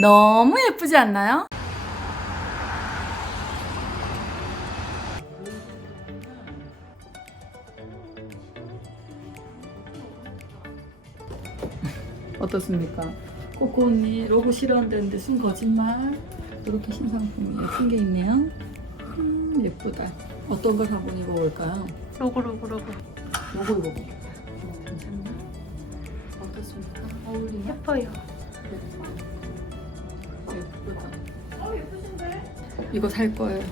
너무 예쁘지 않나요? 어떻습니까? 꼬꼬 언니 로고 싫어한다는데 순 거짓말 이렇게 신상품이 예쁜 게 있네요 음, 예쁘다 어떤 걸 한번 입어볼까요? 로고 로고 로고 요거 입어보겠다 어, 괜찮나? 어떻습니까? 어울리나? 예뻐요 예 이거 살 거예요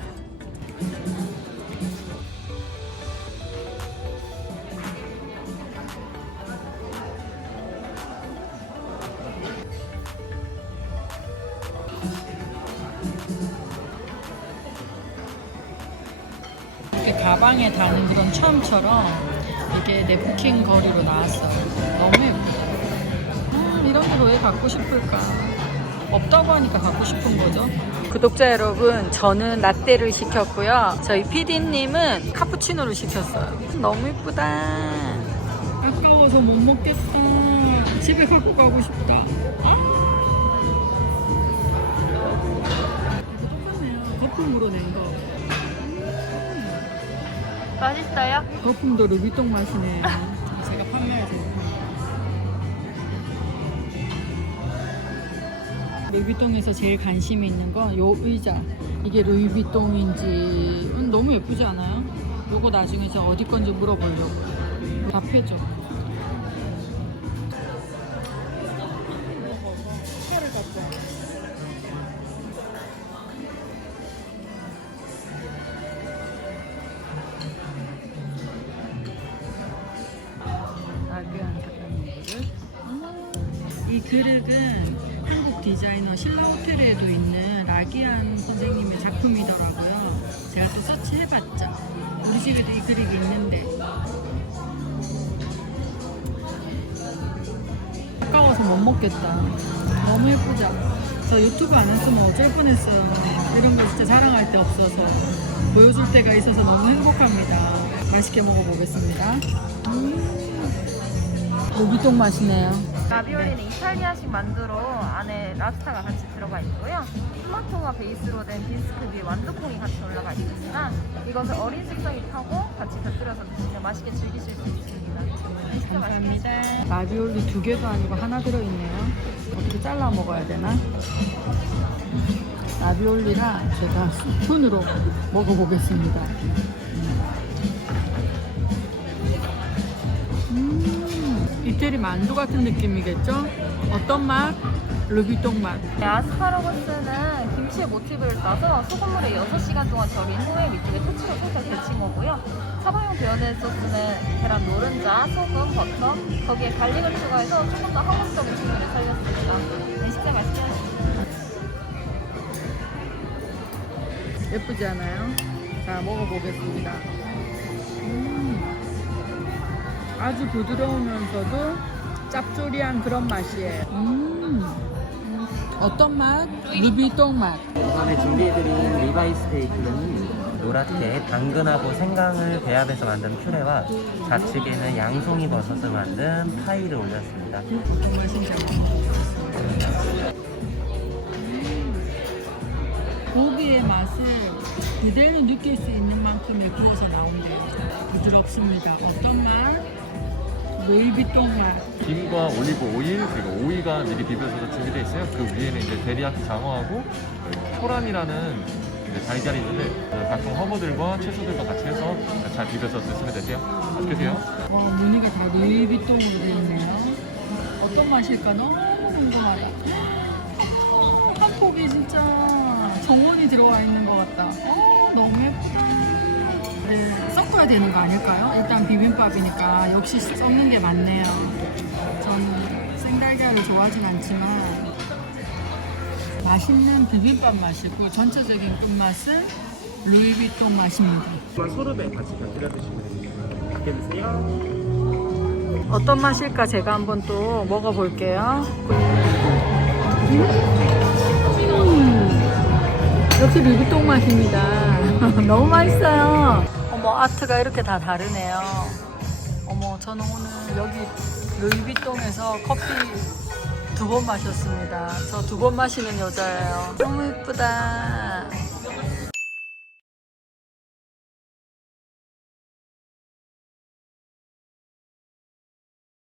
가방에 다는 그런 처음처럼 이게 네프킨 거리로 나왔어요. 너무 예쁘다. 음, 이런 걸왜 갖고 싶을까? 없다고 하니까 갖고 싶은 거죠. 구독자 여러분, 저는 라떼를 시켰고요. 저희 PD님은 카푸치노를 시켰어요. 너무 예쁘다. 아까워서 못 먹겠다. 집에 갖고 가고 싶다. 아. 이거 똑같네요. 거품으로 낸 거. 맛있어요? 거품도 루비똥 맛이네. 루이비통에서 제일 관심이 있는 건 요 의자. 이게 루이비통인지 음, 너무 예쁘지 않아요? 요거 나중에 제가 어디 건지 물어보려고. 다 펴줘. 차를. 이 그릇은 디자이너 신라 호텔에도 있는 라기안 선생님의 작품이더라고요. 제가 또 서치해봤죠. 우리 집에도 이 그릇이 있는데 아까워서 못 먹겠다. 너무 예쁘죠? 저 유튜브 안 했으면 어쩔 뻔했어요. 이런 거 진짜 자랑할 데 없어서 보여줄 때가 있어서 너무 행복합니다. 맛있게 먹어보겠습니다. 음, 고기똥 맛이네요. 라비올리는 이탈리아식 만두로 안에 랍스타가 같이 들어가 있고요. 토마토가 베이스로 된 비스크 위에 완두콩이 같이 올라가 있습니다. 이것을 어린 식성이 타고 같이 곁들여서 드시면 맛있게 즐기실 수 있습니다. 감사합니다. 라비올리 두 개도 아니고 하나 들어있네요. 어떻게 잘라 먹어야 되나? 라비올리랑 제가 스푼으로 먹어보겠습니다. 이태리 만두 같은 느낌이겠죠? 어떤 맛? 루비똥 맛. 네, 아스파라거스는 김치의 모티브를 따서 소금물에 6시간 동안 절인 후에 밑에 토치로 살짝 데친 거고요. 사방용 베어낸 소스는 계란 노른자, 소금, 버터, 거기에 갈릭을 추가해서 조금 더 한국적인 풍미를 살렸습니다. 네, 식사 맛있게 하시죠. 예쁘지 않아요? 자, 먹어보겠습니다. 음, 아주 부드러우면서도 짭조리한 그런 맛이에요. 음, 어떤 맛? 루비똥 맛. 이번에 준비해드린 리바이 스테이크는 노랗게 당근하고 생강을 배합해서 만든 퓨레와 좌측에는 양송이 버섯을 만든 파이를 올렸습니다. 정말. 음, 고기의 맛을 그대로 느낄 수 있는 만큼의 구워서 나온대요. 부드럽습니다. 어떤 맛? 루이비똥 맛. 김과 올리브 오일 그리고 오이가 미리 비벼져서 준비되어 있어요. 그 위에는 이제 데리야끼 장어하고 토란이라는 이제 달걀이 있는데 각종 허브들과 채소들과 같이 해서 잘 비벼서 드시면 되세요. 맛있게 드세요. 와 무늬가 다 루이비통으로 되어 있네요. 어떤 맛일까 너무 궁금하다. 한 폭이 진짜 정원이 들어와 있는 것 같다. 어, 너무 예쁘다. 네, 섞어야 되는 거 아닐까요? 일단 비빔밥이니까 역시 섞는 게 맞네요. 저는 생달걀을 좋아하진 않지만 맛있는 비빔밥 맛이고 전체적인 끝맛은 루이비통 맛입니다. 소르베 같이 곁들여 드시면 됩니다. 맛있게 드세요. 어떤 맛일까 제가 한번 또 먹어볼게요. 음, 역시 루비똥 맛입니다. 너무 맛있어요. 아트가 이렇게 다 다르네요. 어머 저는 오늘 여기 루이비똥에서 커피 두 번 마셨습니다. 저 두 번 마시는 여자예요. 너무 예쁘다.